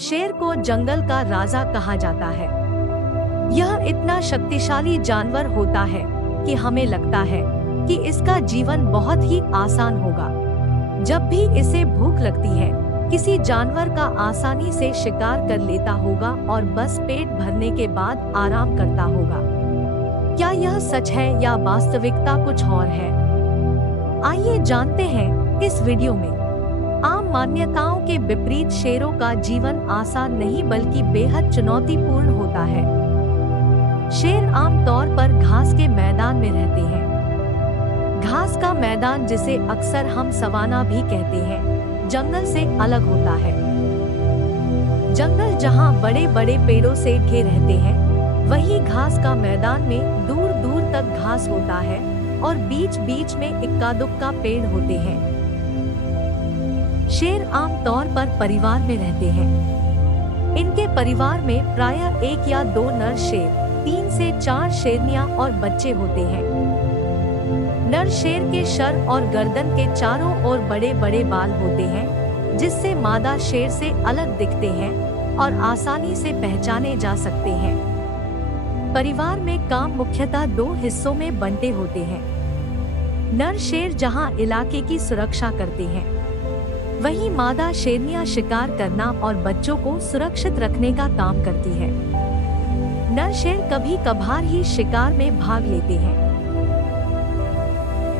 शेर को जंगल का राजा कहा जाता है। यह इतना शक्तिशाली जानवर होता है कि हमें लगता है कि इसका जीवन बहुत ही आसान होगा। जब भी इसे भूख लगती है, किसी जानवर का आसानी से शिकार कर लेता होगा और बस पेट भरने के बाद आराम करता होगा। क्या यह सच है या वास्तविकता कुछ और है? आइए जानते हैं इस वीडियो में। आम मान्यताओं के विपरीत शेरों का जीवन आसान नहीं बल्कि बेहद चुनौतीपूर्ण होता है। शेर आमतौर पर घास के मैदान में रहते हैं। घास का मैदान, जिसे अक्सर हम सवाना भी कहते हैं, जंगल से अलग होता है। जंगल जहां बड़े बड़े पेड़ों से घिरे रहते हैं, वही घास का मैदान में दूर दूर तक घास होता है और बीच बीच में इक्का दुक्का पेड़ होते हैं। शेर आमतौर पर परिवार में रहते हैं। इनके परिवार में प्रायः 1 या 2 नर शेर, 3 से 4 शेरनियां और बच्चे होते हैं। नर शेर के सर और गर्दन के चारों ओर बड़े बड़े बाल होते हैं, जिससे मादा शेर से अलग दिखते हैं और आसानी से पहचाने जा सकते हैं। परिवार में काम मुख्यतः 2 हिस्सों में बंटे होते हैं। नर शेर जहां इलाके की सुरक्षा करते हैं, वहीं मादा शेरनियां शिकार करना और बच्चों को सुरक्षित रखने का काम करती है। नर शेर कभी कभार ही शिकार में भाग लेते हैं।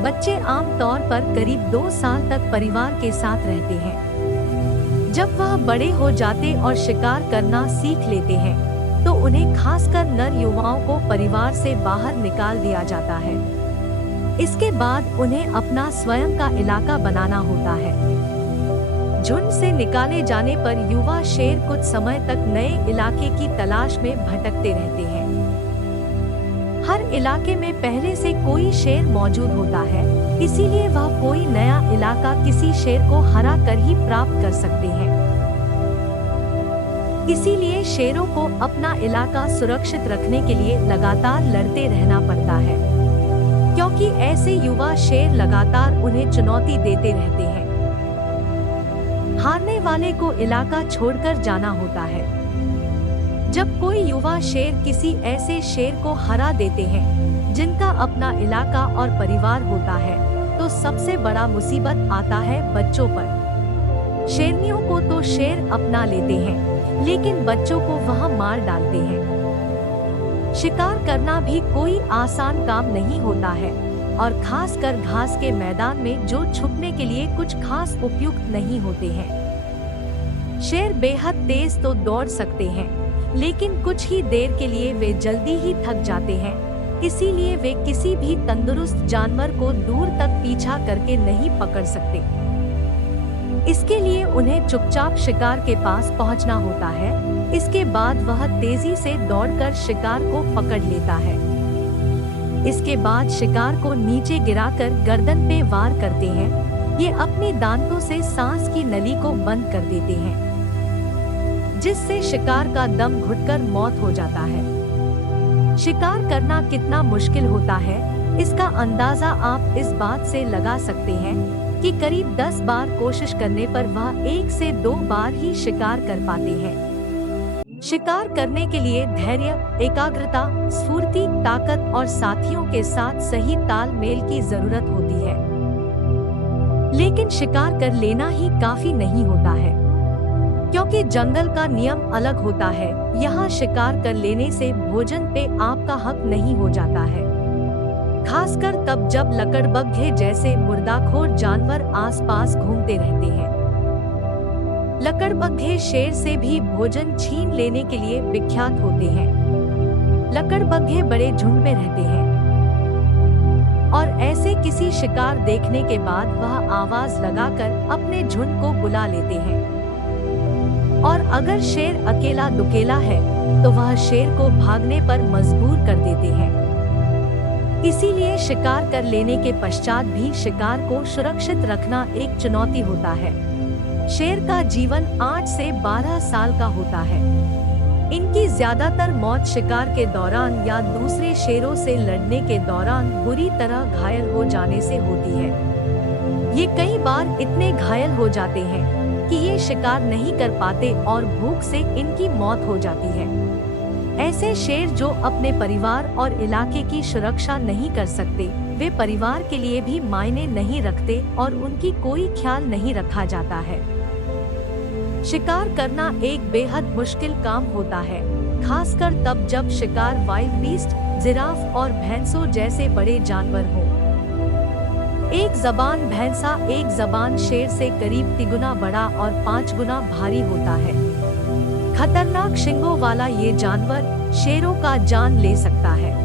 बच्चे आमतौर पर करीब 2 साल तक परिवार के साथ रहते हैं। जब वह बड़े हो जाते और शिकार करना सीख लेते हैं, तो उन्हें खासकर नर युवाओं को परिवार से बाहर निकाल दिया जाता है। इसके बाद उन्हें अपना स्वयं का इलाका बनाना होता है। झुंड से निकाले जाने पर युवा शेर कुछ समय तक नए इलाके की तलाश में भटकते रहते हैं। हर इलाके में पहले से कोई शेर मौजूद होता है, इसीलिए वह कोई नया इलाका किसी शेर को हरा कर ही प्राप्त कर सकते हैं। इसीलिए शेरों को अपना इलाका सुरक्षित रखने के लिए लगातार लड़ते रहना पड़ता है, क्योंकि ऐसे युवा शेर लगातार उन्हें चुनौती देते रहते हैं। हारने वाले को इलाका छोड़कर जाना होता है। जब कोई युवा शेर किसी ऐसे शेर को हरा देते हैं जिनका अपना इलाका और परिवार होता है, तो सबसे बड़ा मुसीबत आता है बच्चों पर। शेरनियों को तो शेर अपना लेते हैं, लेकिन बच्चों को वह मार डालते हैं। शिकार करना भी कोई आसान काम नहीं होता है, और खासकर घास के मैदान में जो छुपने के लिए कुछ खास उपयुक्त नहीं होते हैं। शेर बेहद तेज तो दौड़ सकते हैं, लेकिन कुछ ही देर के लिए वे जल्दी ही थक जाते हैं। इसीलिए वे किसी भी तंदुरुस्त जानवर को दूर तक पीछा करके नहीं पकड़ सकते। इसके लिए उन्हें चुपचाप शिकार के पास पहुंचना होता है। इसके बाद वह तेजी से दौड़कर शिकार को पकड़ लेता है। इसके बाद शिकार को नीचे गिराकर गर्दन पे वार करते हैं। ये अपने दांतों से सांस की नली को बंद कर देते हैं, जिससे शिकार का दम घुटकर मौत हो जाता है। शिकार करना कितना मुश्किल होता है, इसका अंदाजा आप इस बात से लगा सकते हैं कि करीब 10 बार कोशिश करने पर वह 1 से 2 बार ही शिकार कर पाते हैं। शिकार करने के लिए धैर्य, एकाग्रता, स्फूर्ति, ताकत और साथियों के साथ सही तालमेल की जरूरत होती है। लेकिन शिकार कर लेना ही काफी नहीं होता है, क्योंकि जंगल का नियम अलग होता है। यहाँ शिकार कर लेने से भोजन पे आपका हक नहीं हो जाता है, खासकर तब जब लकड़बग्घे जैसे मुर्दाखोर जानवर आसपास घूमते रहते हैं। लकड़बग्घे शेर से भी भोजन छीन लेने के लिए विख्यात होते हैं। लकड़बग्घे बड़े झुंड में रहते हैं, और ऐसे किसी शिकार देखने के बाद वह आवाज लगाकर अपने झुंड को बुला लेते हैं। और अगर शेर अकेला दुकेला है, तो वह शेर को भागने पर मजबूर कर देते हैं। इसीलिए शिकार कर लेने के पश्चात भी शिकार को सुरक्षित रखना एक चुनौती होता है। शेर का जीवन 8 से 12 साल का होता है। इनकी ज्यादातर मौत शिकार के दौरान या दूसरे शेरों से लड़ने के दौरान बुरी तरह घायल हो जाने से होती है। ये कई बार इतने घायल हो जाते हैं कि ये शिकार नहीं कर पाते और भूख से इनकी मौत हो जाती है। ऐसे शेर जो अपने परिवार और इलाके की सुरक्षा नहीं कर सकते, वे परिवार के लिए भी मायने नहीं रखते और उनकी कोई ख्याल नहीं रखा जाता है। शिकार करना एक बेहद मुश्किल काम होता है, खासकर तब जब शिकार वाइल्ड बीस्ट, जिराफ और भैंसों जैसे बड़े जानवर हों। एक जबान भैंसा एक जबान शेर से करीब 3 गुना बड़ा और 5 गुना भारी होता है। खतरनाक शिंगों वाला ये जानवर शेरों का जान ले सकता है।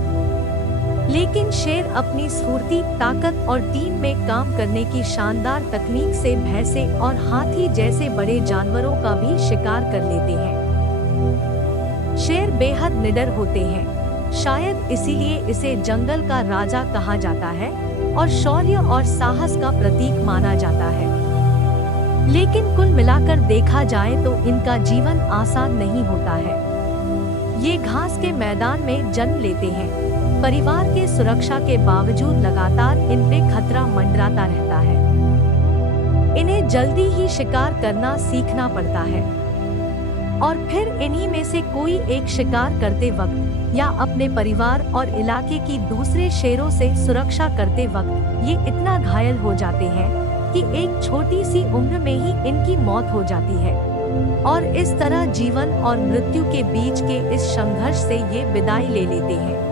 लेकिन शेर अपनी स्फूर्ति, ताकत और टीम में काम करने की शानदार तकनीक से भैंसे और हाथी जैसे बड़े जानवरों का भी शिकार कर लेते हैं। शेर बेहद निडर होते हैं, शायद इसीलिए इसे जंगल का राजा कहा जाता है और शौर्य और साहस का प्रतीक माना जाता है। लेकिन कुल मिलाकर देखा जाए तो इनका जीवन आसान नहीं होता है। ये घास के मैदान में जन्म लेते हैं। परिवार के सुरक्षा के बावजूद लगातार इन पे खतरा मंडराता रहता है। इन्हें जल्दी ही शिकार करना सीखना पड़ता है और फिर इन्हीं में से कोई एक शिकार करते वक्त या अपने परिवार और इलाके की दूसरे शेरों से सुरक्षा करते वक्त ये इतना घायल हो जाते हैं कि एक छोटी सी उम्र में ही इनकी मौत हो जाती है और इस तरह जीवन और मृत्यु के बीच के इस संघर्ष से ये विदाई ले लेते हैं।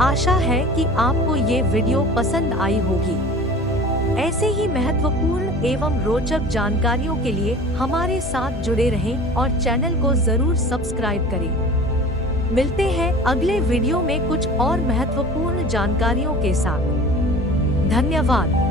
आशा है कि आपको ये वीडियो पसंद आई होगी। ऐसे ही महत्वपूर्ण एवं रोचक जानकारियों के लिए हमारे साथ जुड़े रहें और चैनल को जरूर सब्सक्राइब करें। मिलते हैं अगले वीडियो में कुछ और महत्वपूर्ण जानकारियों के साथ। धन्यवाद।